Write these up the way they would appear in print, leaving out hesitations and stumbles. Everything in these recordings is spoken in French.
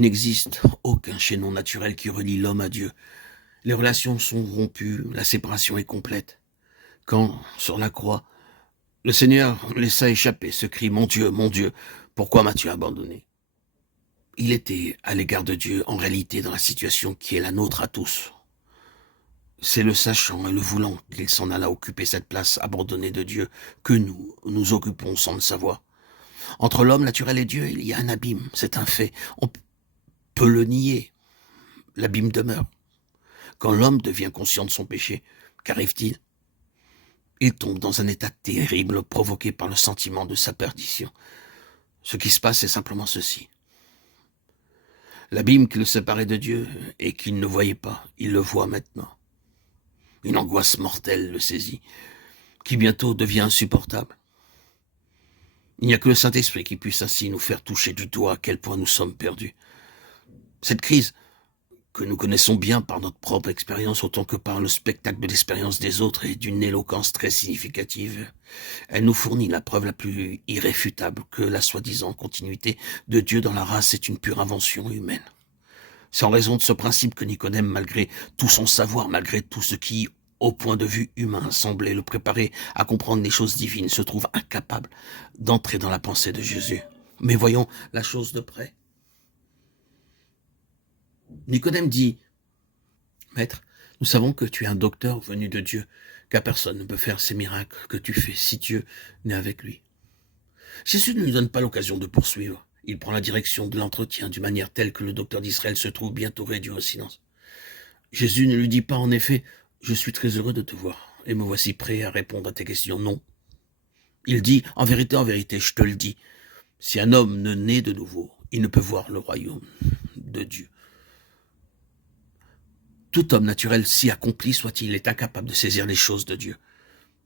Il n'existe aucun chaînon naturel qui relie l'homme à Dieu. Les relations sont rompues, la séparation est complète. Quand, sur la croix, le Seigneur laissa échapper ce cri « Mon Dieu, pourquoi m'as-tu abandonné ?» Il était, à l'égard de Dieu, en réalité dans la situation qui est la nôtre à tous. C'est le sachant et le voulant qu'il s'en alla occuper cette place abandonnée de Dieu que nous occupons sans le savoir. Entre l'homme naturel et Dieu, il y a un abîme, c'est un fait. On peut le nier. L'abîme demeure. Quand l'homme devient conscient de son péché, qu'arrive-t-il? Il tombe dans un état terrible provoqué par le sentiment de sa perdition. Ce qui se passe est simplement ceci. L'abîme qui le séparait de Dieu et qu'il ne voyait pas, il le voit maintenant. Une angoisse mortelle le saisit, qui bientôt devient insupportable. Il n'y a que le Saint-Esprit qui puisse ainsi nous faire toucher du doigt à quel point nous sommes perdus. Cette crise, que nous connaissons bien par notre propre expérience autant que par le spectacle de l'expérience des autres, est d'une éloquence très significative. Elle nous fournit la preuve la plus irréfutable que la soi-disant continuité de Dieu dans la race est une pure invention humaine. C'est en raison de ce principe que Nicodème, malgré tout son savoir, malgré tout ce qui, au point de vue humain, semblait le préparer à comprendre les choses divines, se trouve incapable d'entrer dans la pensée de Jésus. Mais voyons la chose de près. Nicodème dit « Maître, nous savons que tu es un docteur venu de Dieu, car personne ne peut faire ces miracles que tu fais si Dieu n'est avec lui. » Jésus ne lui donne pas l'occasion de poursuivre. Il prend la direction de l'entretien d'une manière telle que le docteur d'Israël se trouve bientôt réduit au silence. Jésus ne lui dit pas en effet « Je suis très heureux de te voir, et me voici prêt à répondre à tes questions. » Non. Il dit « En vérité, je te le dis, si un homme ne naît de nouveau, il ne peut voir le royaume de Dieu. » Tout homme naturel, si accompli soit-il, est incapable de saisir les choses de Dieu.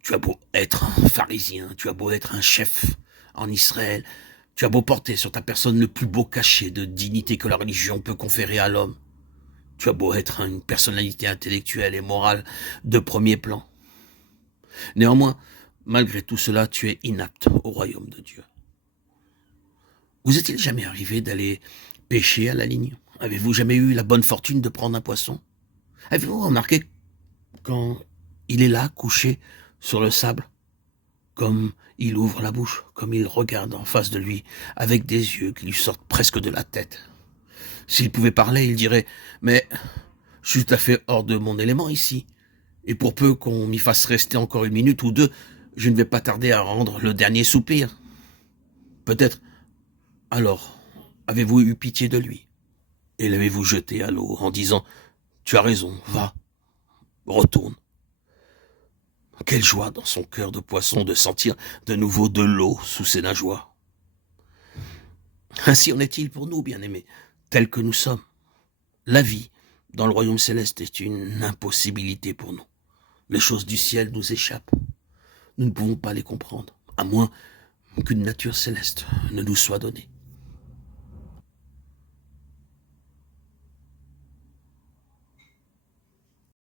Tu as beau être un pharisien, tu as beau être un chef en Israël, tu as beau porter sur ta personne le plus beau cachet de dignité que la religion peut conférer à l'homme. Tu as beau être une personnalité intellectuelle et morale de premier plan. Néanmoins, malgré tout cela, tu es inapte au royaume de Dieu. Vous est-il jamais arrivé d'aller pêcher à la ligne? Avez-vous jamais eu la bonne fortune de prendre un poisson? Avez-vous remarqué quand il est là, couché sur le sable, comme il ouvre la bouche, comme il regarde en face de lui, avec des yeux qui lui sortent presque de la tête? S'il pouvait parler, il dirait « Mais je suis tout à fait hors de mon élément ici, et pour peu qu'on m'y fasse rester encore une minute ou deux, je ne vais pas tarder à rendre le dernier soupir. » Peut-être, alors, avez-vous eu pitié de lui, et l'avez-vous jeté à l'eau en disant « Tu as raison, va, retourne. » Quelle joie dans son cœur de poisson de sentir de nouveau de l'eau sous ses nageoires. Ainsi en est-il pour nous, bien-aimés, tels que nous sommes. La vie dans le royaume céleste est une impossibilité pour nous. Les choses du ciel nous échappent. Nous ne pouvons pas les comprendre, à moins qu'une nature céleste ne nous soit donnée.